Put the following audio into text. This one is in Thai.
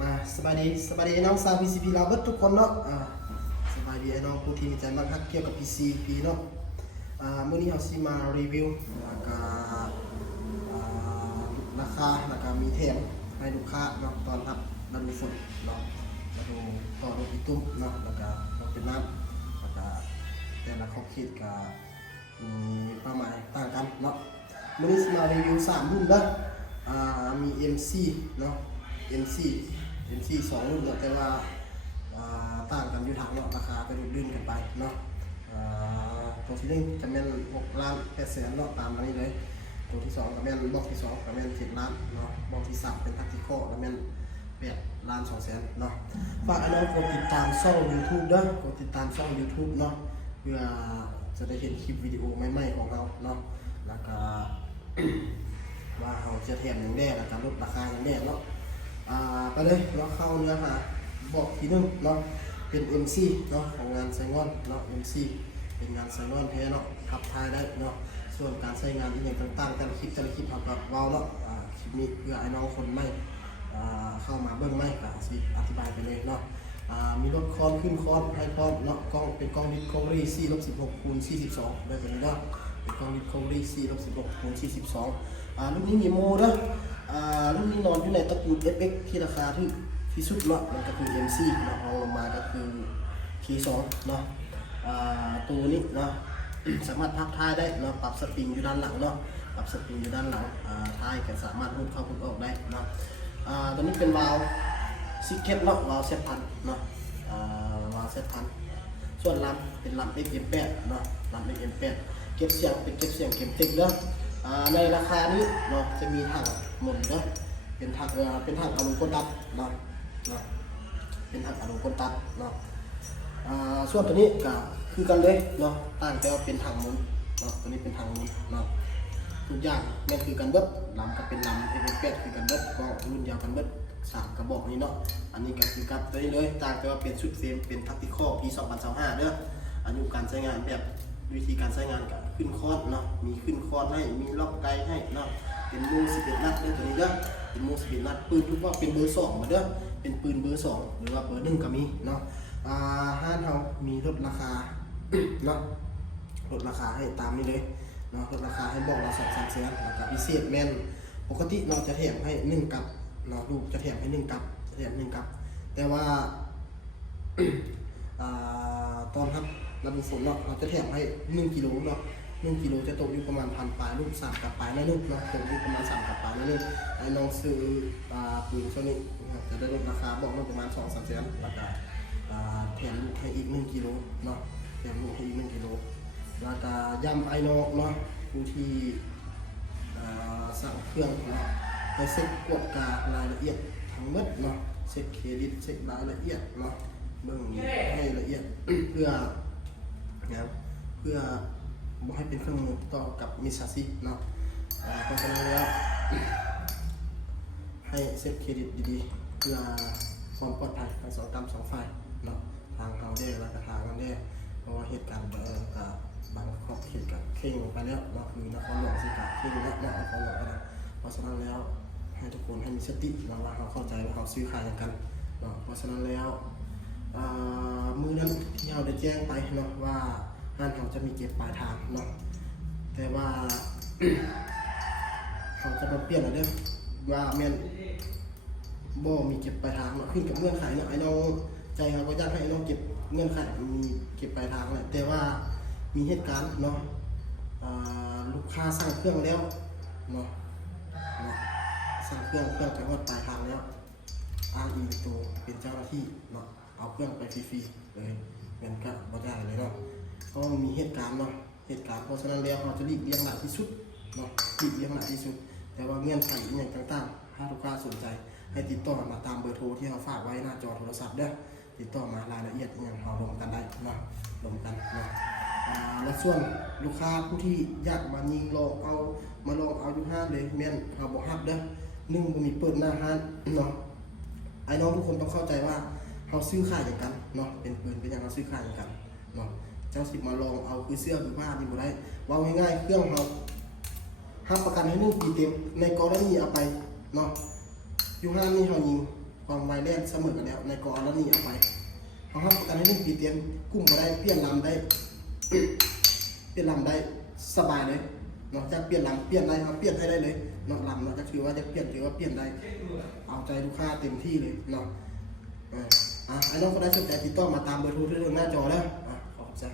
มาสบายดีน้องสาว PCP เราเบิดทุกคนเนาะสบายดีไอ้น้องผู้ที่มีใจมากฮักเกี่ยวกับ PCP เนาะมื้อนี้เราสิมารีวิวแล้วก็ราคาแล้วก็มีแถมให้ลูกค้าเนาะตอนรับฤดูฝนเนาะฤดูต่อฤดูตุ้มเนาะแล้วก็เป็นน้ำแล้วก็แต่ละขอบเขตก็มีเป้าหมายต่างกันเนาะมื้อนี้สิมารีวิว3รุ่นเด้อมี MC เนาะ MC 2 รุ่นเนาะแต่ว่าต่างกันอยู่ทางเนาะราคาก็ดื้นกันไปเนาะตัวที่1จะแม่น6 ล้าน8 แสนเนาะตามมานี้เลยตัวที่2ก็แม่นบล็อกที่2ก็แม่น7 ล้านเนาะบล็อกที่3เป็นทักติคอแล้วแม่น8 ล้าน 2 แสนเนาะฝากไอ้น้องกดติดตามช่อง YouTube เด้อกดติดตามช่อง YouTube เนาะเพื่อจะได้เห็นคลิปวิดีโอใหม่ๆของเราเนาะแล้วก็ ว่าเขาจะแถมอย่างแน่แล้วก็ลดราคาอย่างแน่เนาะไปเลยเราเข้าเนื้อหาบอกทีนึงเนาะเป็น MC เนาะของงานไซงอนเนาะ MC เป็นงานไซงอนแท้เนาะขับทายได้เนาะส่วนการใช้งานอย่างต่างๆแต่ละคลิปเขาก็เว้าเนาะคลิปนี้เพื่อไอ้น้องคนไม่เข้ามาเบื้องไม่ก็อธิบายไปเลยเนาะมีรถคอนขึ้นคอนให้พร้อมเนาะกล้องเป็นกล้อง Discovery C-16x42ได้เป็นเนาะเป็นกล้อง Discovery C-16x42รุ่นนี้มีโมนะรุ่นนี้นอนอยู่ในตระกูล FX ที่ราคาที่สุดเนาะมันก็คือ MC เนาะเอาลงมาก็คือ K2 เนาะตัวนี้เนาะ สามารถพับท้ายได้เนาะปรับสปริงอยู่ด้านหลังเนาะปรับสปริงอยู่ด้านหลังท้ายก็สามารถหุบเข้าหุบออกได้เนาะตัวนี้เป็นวาล์วซิกเก็ตเนาะวาล์วเซตพันเนาะวาล์วเซตพันส่วนลำเป็นลำ XM8 เนาะลำ XM8 เก็บเสียงเป็นเก็บเสียงเข็มติดเนาะในราคานี้เนาะจะมีถังหมุนเนาะเป็นถังอลูกลตัดเนาะเป็นถังอลูกลตัดเนาะส่วนตัวนี้ก็คือกันเลยเนาะต่างแต่ว่าเป็นถังหมุนเนาะตัวนี้เป็นถังหมุนเนาะทุกอย่างนี่คือกันเบิดลำก็เป็นลำเป็ดคือกันเบิดก็รุ่นยาวกันเบิด3 กระบอกนี้เนาะอันนี้ก็คือกับตัวนี้เลยต่างแต่ว่าเป็นชุดเฟรมเป็นทักติคอปี 2025เด้ออายุการใช้งานแบบวิธีการใช้งานกับขึ้นคอร์ดเนาะมีขึ้นคอร์ดให้มีล็อกไกให้เนาะเป็นมู11 นัดเด้อตัวนี้เด้อเป็นมู11 นัดปืนทุกว่าเป็นเบอร์2มาเด้อเป็นปืนเบอร์2หรือว่าเบอร์1ก็มีเนาะห้างเขามีลดราคา เนาะลดราคาให้ตามนี้เลยเนาะลดราคาให้บอกเรา2-3 แสนแล้วก็พิเศษแม่นปกติเราจะแถมให้1 กับเนาะลูกจะแถมให้1 กับแถม1 กับแต่ว่า ตอนครับเราดูฝนเนาะเราจะแถมให้1 กิโลเนาะ1 กิโลจะตกอยู่ประมาณ1,000 ปลายลูก3 กับปลายนะลูกเนาะตกอยู่ประมาณ3 กับปลายนะลูกไอ้น้องซื้อปืนช่วงนี้จะได้ลดราคาบอกว่าประมาณ2-3 แสนแล้วก็แถมลูกให้อีก1 กิโลเนาะแถมลูกให้อีก1 กิโลแล้วก็ย้ำไอ้น้องเนาะผู้ที่สั่งเครื่องเนาะไปเช็คกฎการรายละเอียดทั้งหมดเนาะเช็คเครดิตเช็ครายละเอียดเนาะเบิ่งให้ละเอียด เพื่อบ่ให้เป็นเครื่องมือต่อกับมิจฉาชีพเนาะเพราะฉะนั้นแล้วให้เช็คเครดิตดีๆเพื่อความปลอดภัยทั้ง2 ฝ่ายเนาะทางเขาได้และก็ทางกันได้เพราะว่าเหตุการณ์บางขอบเขตกับเข่งลงไปแล้วเนาะคือนครหลวงสิกับเข่งและนครหลวงนะเพราะฉะนั้นแล้วให้ทุกคนให้มีสติว่าเขาเข้าใจว่าเขาซื้อขายกันเนาะเพราะฉะนั้นแล้วมือนั้นที่เราได้แจ้งไปเนาะว่าห้างเขาจะมีเก็บปลายทางเนาะแต่ว่า เขาจะมาเปลี่ยนอะไรว่าแม่นบ่มีเก็บปลายทางเนาะขึ้นกับเงื่อนไขเนาะไอ้น้องใจเขาก็อยากให้ไอ้น้องเก็บเงื่อนไขมีเก็บปลายทางแหละแต่ว่ามีเหตุการณ์เนาะลูกค้าสั่งเครื่องแล้วเนาะสั่งเครื่องไปฮอดปลายทางแล้วอ้างอิงตัวเป็นเจ้าหน้าที่เนาะเอาเครื่องไปฟรีๆเลยเงินก็บ่ได้เลยเนาะเพราะมีเหตุการณ์เนาะเหตุการณ์เพราะฉะนั้นแล้วเราจะรีบเลี้ยงหนักที่สุดเนาะรีบเลี้ยงหนักที่สุดแต่ว่าเงื่อนไขอย่างต่างๆถ้าลูกค้าสนใจให้ติดต่อมาตามเบอร์โทรที่เราฝากไว้หน้าจอโทรศัพท์เด้อติดต่อมารายละเอียดอย่างเราลงกันได้เนาะลงกันเนาะและส่วนลูกค้าผู้ที่อยากมายิงลองเอาอยู่ห้างเลยแม่นเราบอกฮับเด้อบ่มีเปิดหน้าห้างเนาะไอ้น้องทุกคนต้องเข้าใจว่าเขาซื้อขายอย่างกันเนาะเป็นปืนเป็นอย่างเราซื้อขายอย่างกันเนาะเจ้าสิมาลองเอาคือเสื้อหรือผ้านี่บ่ได้ว่าง่ายๆเครื่องเราห้ามประกันให้1 ปีเต็มในกรณีเอาไปเนาะอยู่ห้างนี่เขายิง ความไวแรงเสมอกันแล้วในกอแล้วนี่เอาไปเขาครับอันนี้1 ปีเต็มกุ้มมาได้เปลี่ยนลำได้ เปลี่ยนลำได้สบายเลยเนาะจะเปลี่ยนลำเปลี่ยนได้ครับเปลี่ยนให้ได้เลยเนาะลำเนาะจะถือว่าจะเปลี่ยนถือว่าเปลี่ยนได้เอาใจลูกค้าเต็มที่เลยเนาะไอ้น้องคนใดสนใจติดต่อมาตามเบอร์โทรที่ตรงหน้าจอแล้วขอบใจ